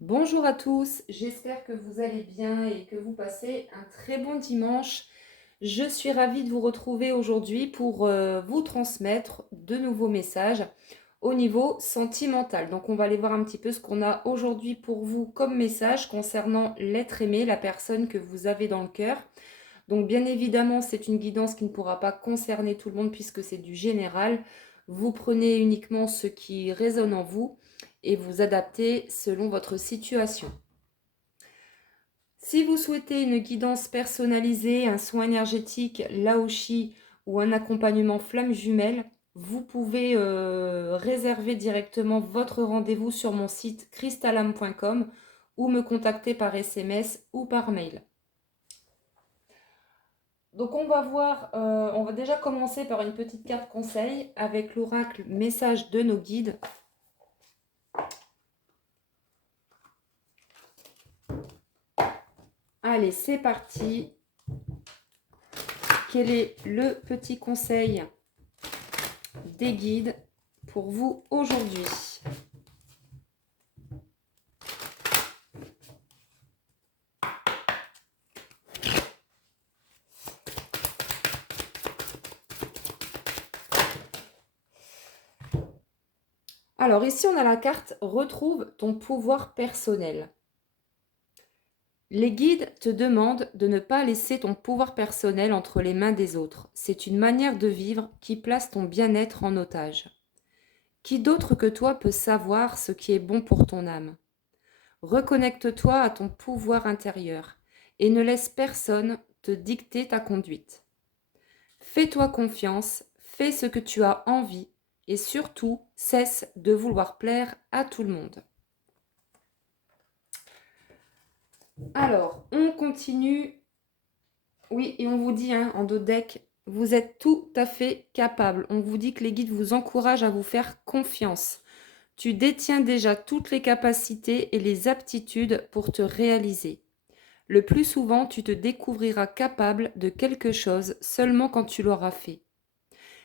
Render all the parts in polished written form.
Bonjour à tous, j'espère que vous allez bien et que vous passez un très bon dimanche. Je suis ravie de vous retrouver aujourd'hui pour vous transmettre de nouveaux messages au niveau sentimental. Donc on va aller voir un petit peu ce qu'on a aujourd'hui pour vous comme message concernant l'être aimé, la personne que vous avez dans le cœur. Donc bien évidemment, c'est une guidance qui ne pourra pas concerner tout le monde puisque c'est du général. Vous prenez uniquement ce qui résonne en vous et vous adaptez selon votre situation. Si vous souhaitez une guidance personnalisée, un soin énergétique, Laoshi ou un accompagnement flamme jumelle, vous pouvez réserver directement votre rendez-vous sur mon site crystalam.com ou me contacter par SMS ou par mail. Donc on va voir, on va déjà commencer par une petite carte conseil avec l'oracle message de nos guides. Allez, c'est parti. Quel est le petit conseil des guides pour vous aujourd'hui? Alors ici on a la carte retrouve ton pouvoir personnel. Les guides te demandent de ne pas laisser ton pouvoir personnel entre les mains des autres. C'est une manière de vivre qui place ton bien-être en otage. Qui d'autre que toi peut savoir ce qui est bon pour ton âme? Reconnecte-toi à ton pouvoir intérieur et ne laisse personne te dicter ta conduite. Fais-toi confiance, fais ce que tu as envie et surtout cesse de vouloir plaire à tout le monde. Alors, on continue. Oui, et on vous dit en dos de deck, vous êtes tout à fait capable. On vous dit que les guides vous encouragent à vous faire confiance. Tu détiens déjà toutes les capacités et les aptitudes pour te réaliser. Le plus souvent, tu te découvriras capable de quelque chose seulement quand tu l'auras fait.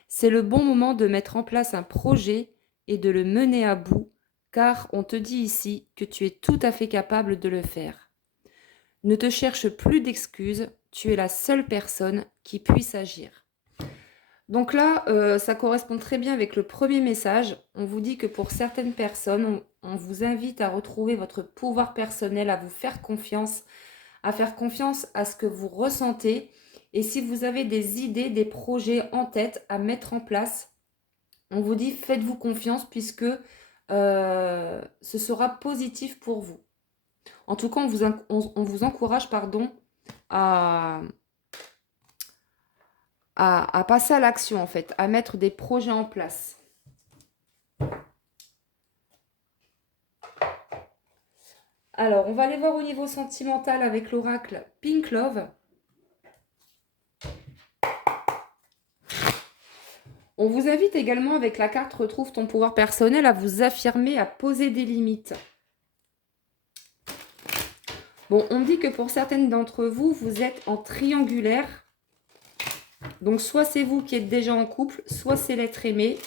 C'est le bon moment de mettre en place un projet et de le mener à bout, car on te dit ici que tu es tout à fait capable de le faire. Ne te cherche plus d'excuses, tu es la seule personne qui puisse agir. Donc là, ça correspond très bien avec le premier message. On vous dit que pour certaines personnes, on vous invite à retrouver votre pouvoir personnel, à vous faire confiance à ce que vous ressentez. Et si vous avez des idées, des projets en tête à mettre en place, on vous dit faites-vous confiance puisque ce sera positif pour vous. En tout cas, on vous encourage à, à passer à l'action en fait, à mettre des projets en place. Alors, on va aller voir au niveau sentimental avec l'oracle Pink Love. On vous invite également avec la carte Retrouve ton pouvoir personnel à vous affirmer, à poser des limites. Bon, on dit que pour certaines d'entre vous, vous êtes en triangulaire. Donc, soit c'est vous qui êtes déjà en couple, soit c'est l'être aimé.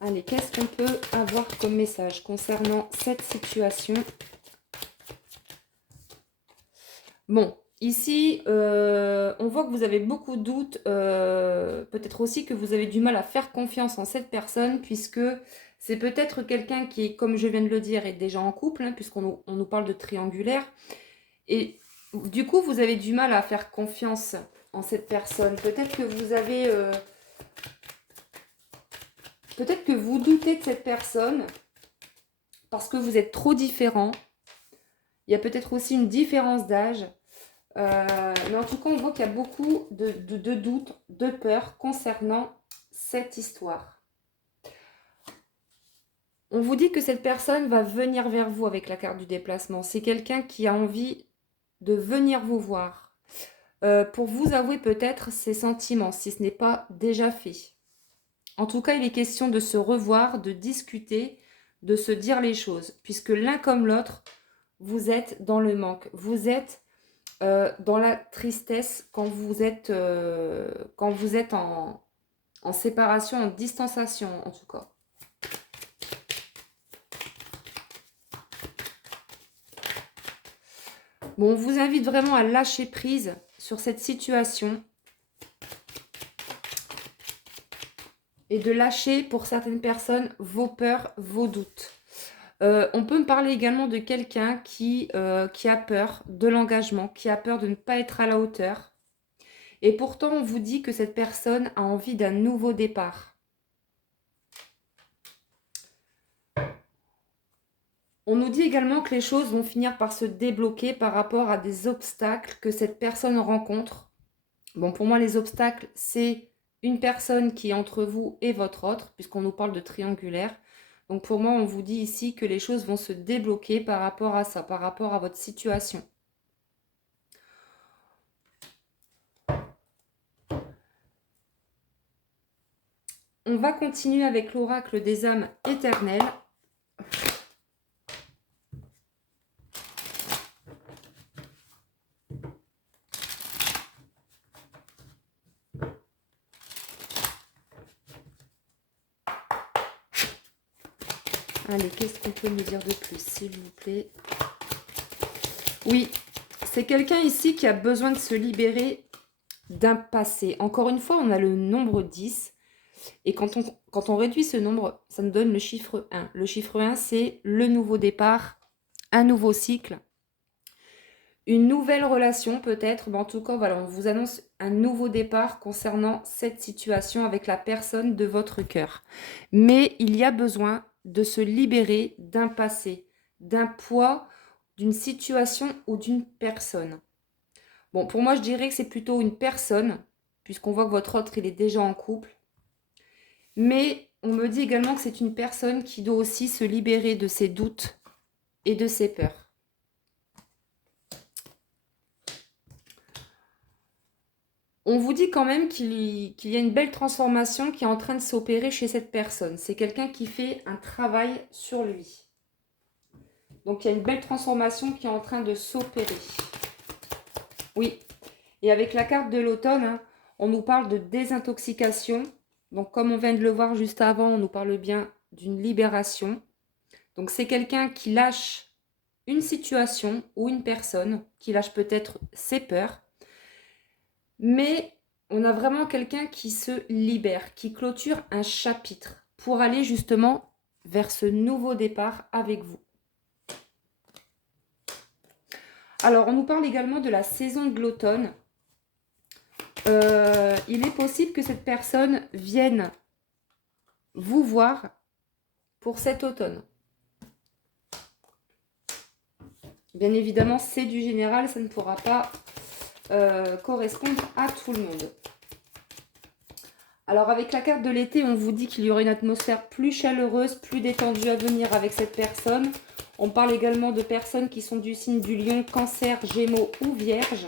Allez, qu'est-ce qu'on peut avoir comme message concernant cette situation? Bon, ici, on voit que vous avez beaucoup de doutes. Peut-être aussi que vous avez du mal à faire confiance en cette personne, puisque c'est peut-être quelqu'un qui, comme je viens de le dire, est déjà en couple, puisqu'on nous parle de triangulaire. Et du coup, vous avez du mal à faire confiance en cette personne. Peut-être que vous avez... peut-être que vous doutez de cette personne parce que vous êtes trop différents. Il y a peut-être aussi une différence d'âge. Mais en tout cas, on voit qu'il y a beaucoup de doutes, de peurs concernant cette histoire. On vous dit que cette personne va venir vers vous avec la carte du déplacement. C'est quelqu'un qui a envie de venir vous voir pour vous avouer peut-être ses sentiments, si ce n'est pas déjà fait. En tout cas, il est question de se revoir, de discuter, de se dire les choses, puisque l'un comme l'autre, vous êtes dans le manque. Vous êtes dans la tristesse quand vous êtes En séparation, en distanciation en tout cas. Bon, on vous invite vraiment à lâcher prise sur cette situation. Et de lâcher pour certaines personnes vos peurs, vos doutes. On peut me parler également de quelqu'un qui a peur de l'engagement, qui a peur de ne pas être à la hauteur. Et pourtant, on vous dit que cette personne a envie d'un nouveau départ. On nous dit également que les choses vont finir par se débloquer par rapport à des obstacles que cette personne rencontre. Bon, pour moi, les obstacles, c'est une personne qui est entre vous et votre autre, puisqu'on nous parle de triangulaire. Donc pour moi, on vous dit ici que les choses vont se débloquer par rapport à ça, par rapport à votre situation. On va continuer avec l'oracle des âmes éternelles. Allez, qu'est-ce qu'on peut nous dire de plus, s'il vous plaît? Oui, c'est quelqu'un ici qui a besoin de se libérer d'un passé. Encore une fois, on a le nombre 10. Et quand on réduit ce nombre, ça nous donne le chiffre 1. Le chiffre 1, c'est le nouveau départ, un nouveau cycle, une nouvelle relation peut-être. Mais en tout cas, voilà, on vous annonce un nouveau départ concernant cette situation avec la personne de votre cœur. Mais il y a besoin de se libérer d'un passé, d'un poids, d'une situation ou d'une personne. Bon, pour moi, je dirais que c'est plutôt une personne, puisqu'on voit que votre autre, il est déjà en couple. Mais on me dit également que c'est une personne qui doit aussi se libérer de ses doutes et de ses peurs. On vous dit quand même qu'il y a une belle transformation qui est en train de s'opérer chez cette personne. C'est quelqu'un qui fait un travail sur lui. Donc il y a une belle transformation qui est en train de s'opérer. Oui. Et avec la carte de l'automne, hein, on nous parle de désintoxication. Donc comme on vient de le voir juste avant, on nous parle bien d'une libération. Donc c'est quelqu'un qui lâche une situation ou une personne, qui lâche peut-être ses peurs. Mais on a vraiment quelqu'un qui se libère, qui clôture un chapitre pour aller justement vers ce nouveau départ avec vous. Alors, on nous parle également de la saison de l'automne. Il est possible que cette personne vienne vous voir pour cet automne. Bien évidemment, c'est du général, ça ne pourra pas correspondre à tout le monde. Alors avec la carte de l'été, on vous dit qu'il y aura une atmosphère plus chaleureuse, plus détendue à venir avec cette personne. On parle également de personnes qui sont du signe du lion, cancer, gémeaux ou vierge.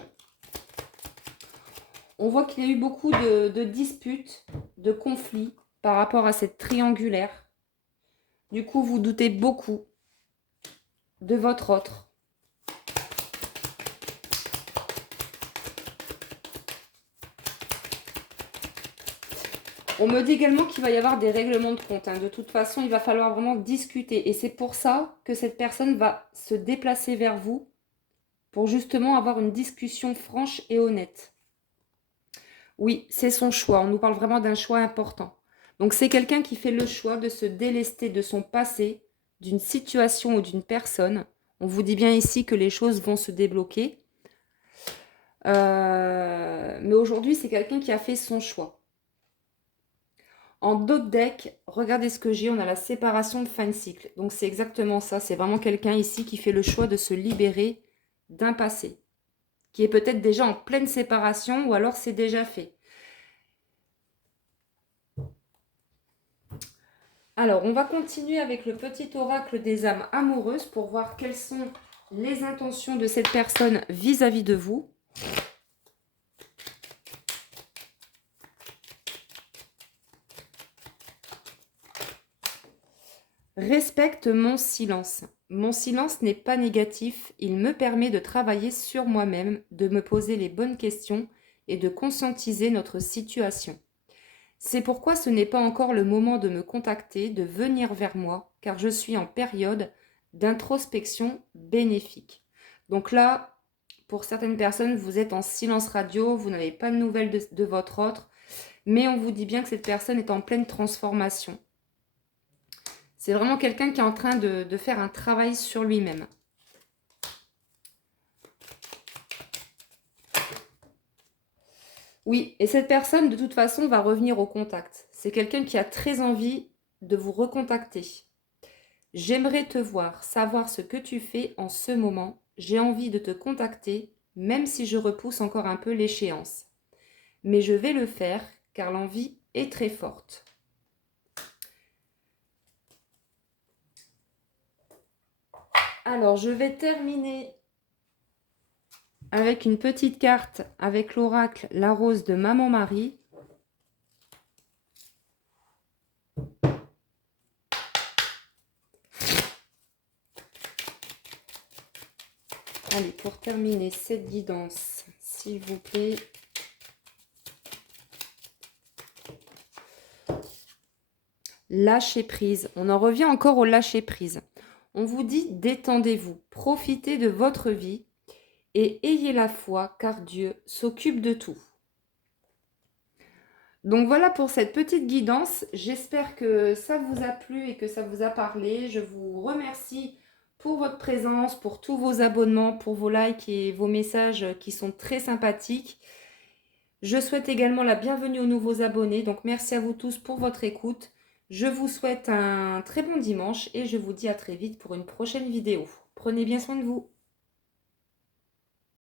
On voit qu'il y a eu beaucoup de disputes, de conflits par rapport à cette triangulaire. Du coup, vous doutez beaucoup de votre autre. On me dit également qu'il va y avoir des règlements de compte. Hein. De toute façon, il va falloir vraiment discuter. Et c'est pour ça que cette personne va se déplacer vers vous pour justement avoir une discussion franche et honnête. Oui, c'est son choix. On nous parle vraiment d'un choix important. Donc c'est quelqu'un qui fait le choix de se délester de son passé, d'une situation ou d'une personne. On vous dit bien ici que les choses vont se débloquer. Mais aujourd'hui, c'est quelqu'un qui a fait son choix. En dos de deck, regardez ce que j'ai, on a la séparation de fin de cycle. Donc c'est exactement ça, c'est vraiment quelqu'un ici qui fait le choix de se libérer d'un passé, qui est peut-être déjà en pleine séparation ou alors c'est déjà fait. Alors, on va continuer avec le petit oracle des âmes amoureuses pour voir quelles sont les intentions de cette personne vis-à-vis de vous. Respecte mon silence. Mon silence n'est pas négatif, il me permet de travailler sur moi-même, de me poser les bonnes questions et de conscientiser notre situation. C'est pourquoi ce n'est pas encore le moment de me contacter, de venir vers moi, car je suis en période d'introspection bénéfique. Donc là, pour certaines personnes, vous êtes en silence radio, vous n'avez pas de nouvelles de votre autre, mais on vous dit bien que cette personne est en pleine transformation. C'est vraiment quelqu'un qui est en train de faire un travail sur lui-même. Oui, et cette personne, de toute façon, va revenir au contact. C'est quelqu'un qui a très envie de vous recontacter. J'aimerais te voir, savoir ce que tu fais en ce moment. J'ai envie de te contacter, même si je repousse encore un peu l'échéance. Mais je vais le faire, car l'envie est très forte. Alors, je vais terminer avec une petite carte avec l'oracle La Rose de Maman Marie. Allez, pour terminer cette guidance, s'il vous plaît. Lâcher prise. On en revient encore au lâcher prise. On vous dit détendez-vous, profitez de votre vie et ayez la foi car Dieu s'occupe de tout. Donc voilà pour cette petite guidance. J'espère que ça vous a plu et que ça vous a parlé. Je vous remercie pour votre présence, pour tous vos abonnements, pour vos likes et vos messages qui sont très sympathiques. Je souhaite également la bienvenue aux nouveaux abonnés. Donc merci à vous tous pour votre écoute. Je vous souhaite un très bon dimanche et je vous dis à très vite pour une prochaine vidéo. Prenez bien soin de vous.